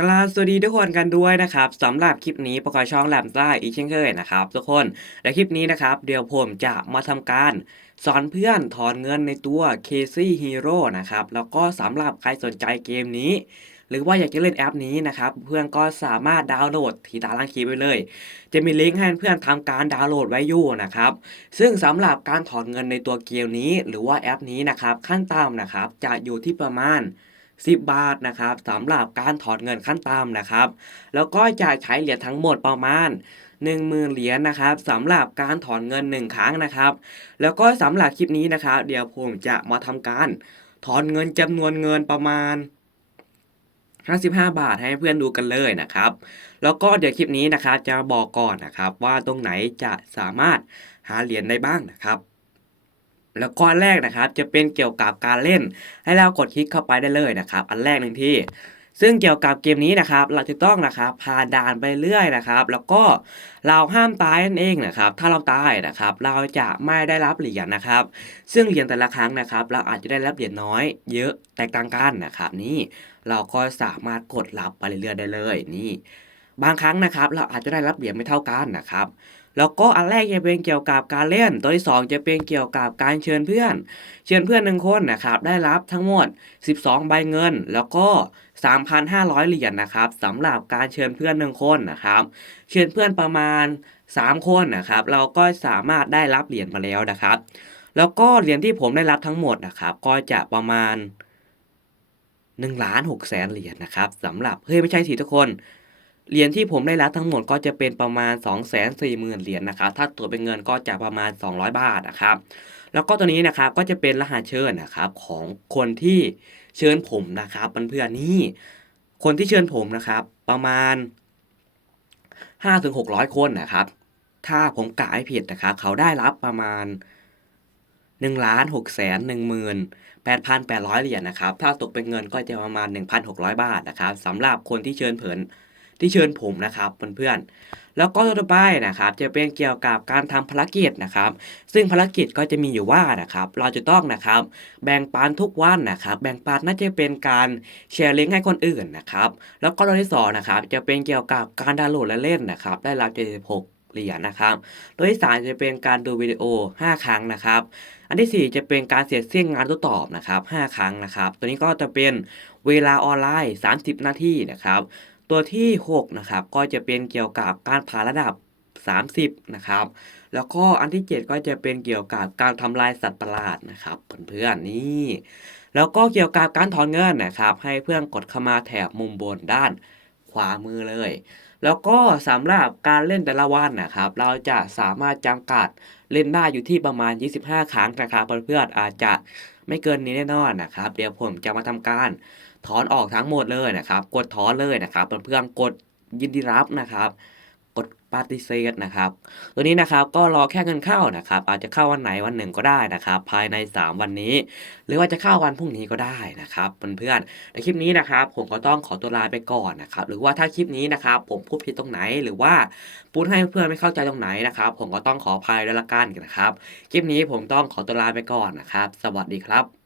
กลาสวัสดีทุกคนกันด้วยนะครับสำหรับคลิปนี้ประกอบช่องแหลมซ่าอีกเช่นเคยนะครับทุกคนและคลิปนี้นะครับ เดี๋ยวผมจะมาทำการสอนเพื่อนถอนเงินในตัว Casey Hero นะครับแล้วก็สำหรับใครสนใจเกมนี้ หรือว่าอยากจะเล่นแอปนี้นะครับ เพื่อนก็สามารถดาวน์โหลดที่ตารางคลิปไว้เลย จะมีลิงก์ให้เพื่อนทำการดาวน์โหลดไว้อยู่นะครับ ซึ่งสำหรับการถอนเงินในตัวเกมนี้ หรือว่าแอปนี้นะครับขั้นต่ำนะครับจะอยู่ที่ประมาณ 10 บาทนะครับสำหรับการถอนเงินขั้นต่ำนะครับ แล้วก็จะใช้เหรียญทั้งหมดประมาณ10,000เหรียญนะครับสำหรับการถอนเงิน 1 ครั้งนะครับ แล้วก็สำหรับคลิปนี้นะครับ เดี๋ยวผมจะมาทำการถอนเงินจำนวนเงินประมาณ55 บาทให้เพื่อนดูกันเลยนะครับ แล้วก็เดี๋ยวคลิปนี้นะครับจะบอกก่อนนะครับ ว่าตรงไหนจะสามารถหาเหรียญได้บ้างนะครับ แล้วก็อันแรกนะครับจะเป็นเกี่ยวกับการเล่น ให้เรากดคลิกเข้าไปได้เลยนะครับ อันแรกหนึ่งที่ ซึ่งเกี่ยวกับเกมนี้นะครับ เราจะต้องนะครับผ่านด่านไปเรื่อยนะครับ แล้วก็เราห้ามตายนั่นเองนะครับ ถ้าเราตายนะครับ เราจะไม่ได้รับเหรียญนะครับ ซึ่งเหรียญแต่ละครั้งนะครับ เราอาจจะได้รับเหรียญน้อย เยอะแตกต่างกันนะครับ นี่เราก็สามารถกดรับไปเรื่อยๆได้เลยนี่ บางครั้งนะครับ เราอาจจะได้รับเหรียญไม่เท่ากันนะครับ แล้วก็อันแรกจะเป็นเกี่ยวกับการเล่น ตัวที่ 2 จะเป็นเกี่ยวกับการเชิญเพื่อน เชิญเพื่อนหนึ่งคนนะครับได้รับทั้งหมด 12 ใบเงิน แล้วก็ 3,500 เหรียญนะครับสำหรับการเชิญเพื่อนหนึ่งคนนะครับ เชิญเพื่อนประมาณ 3 คนนะครับ เราก็สามารถได้รับเหรียญมาแล้วนะครับ แล้วก็เหรียญที่ผมได้รับทั้งหมดนะครับ ก็จะประมาณ1ล้าน6แสนเหรียญนะครับสำหรับเฮ้ยไม่ใช่สิทุกคน เหรียญที่ผมได้รับทั้งหมดก็จะเป็นประมาณ 2 4 0 0 0 0 เหรียญนะครับถ้าตัวเป็นเงินก็จะประมาณ 200 บาทนะครับ แล้วก็ตัวนี้นะครับก็จะเป็นรหัสเชิญนะครับของคนที่เชิญผมนะครับเพื่อนๆนี่คนที่เชิญผมนะครับ ประมาณ 5-600 คนนะครับ ถ้าผมกะให้ผิดนะครับ เขาได้รับประมาณ1ล้าน6แสน1หมื่น8,800เหรียญนะครับ ถ้าตกเป็นเงินก็จะประมาณ1,600บาทนะครับสำหรับคนที่เชิญเผิน ที่เชิญผมนะครับเพื่อนๆแล้วก็ต่อไปนะครับ จะเป็นเกี่ยวกับการทำภารกิจนะครับ ซึ่งภารกิจก็จะมีอยู่ว่านะครับ เราจะต้องนะครับ แบ่งปันทุกวันนะครับ แบ่งปันน่าจะเป็นการแชร์ลิงก์ให้คนอื่นนะครับ แล้วก็ตัวที่สองนะครับจะเป็นเกี่ยวกับการดาวน์โหลดและเล่นนะครับ ได้รับ76เหรียญนะครับ ตัวที่สามจะเป็นการดูวิดีโอ 5 ครั้งนะครับ อันที่ 4 จะเป็นการเสร็จสิ้นงานทดสอบนะครับ 5 ครั้งนะครับ ตัวนี้ก็จะเป็นเวลาออนไลน์ 30 นาทีนะครับ ตัวที่ 6 นะครับ ก็จะเป็นเกี่ยวกับการผ่านระดับ 30 นะครับ แล้วก็อันที่ 7 ก็จะเป็นเกี่ยวกับการทำลายสัตว์ประหลาดนะครับเพื่อนๆนี่ แล้วก็เกี่ยวกับการถอนเงินนะครับ ให้เพื่อนกดเข้ามาแถบมุมบนด้านามือเลย แล้วก็สำหรับการเล่นแต่ละวันนะครับ เราจะสามารถจำกัดเล่นได้อยู่ที่ประมาณ 25 ครั้งนะครับเพื่อนๆอาจจะไม่เกินนี้แน่นอนนะครับ เดี๋ยวผมจะมาทำการถอนออกทั้งหมดเลยนะครับ กดถอนเลยนะครับเพื่อนๆกดยินดีรับนะครับ ดปฏิเสธนะครับตัวนี้นะครับก็รอแค่เงินเข้านะครับ อาจจะเข้าวันไหนวันหนึ่งก็ได้นะครับ ภายใน 3 วันนี้ หรือว่าจะเข้าวันพรุ่งนี้ก็ได้นะครับเพื่อนๆในคลิปนี้นะครับ ผมก็ต้องขอตัวลาไปก่อนนะครับ หรือว่าถ้าคลิปนี้นะครับ ผมพูดผิดตรงไหนหรือว่าพูดให้เพื่อนไม่เข้าใจตรงไหนนะครับ ผมก็ต้องขออภัยด้วยละกันนะครับ คลิปนี้ผมต้องขอตัวลาไปก่อนนะครับ สวัสดีครับ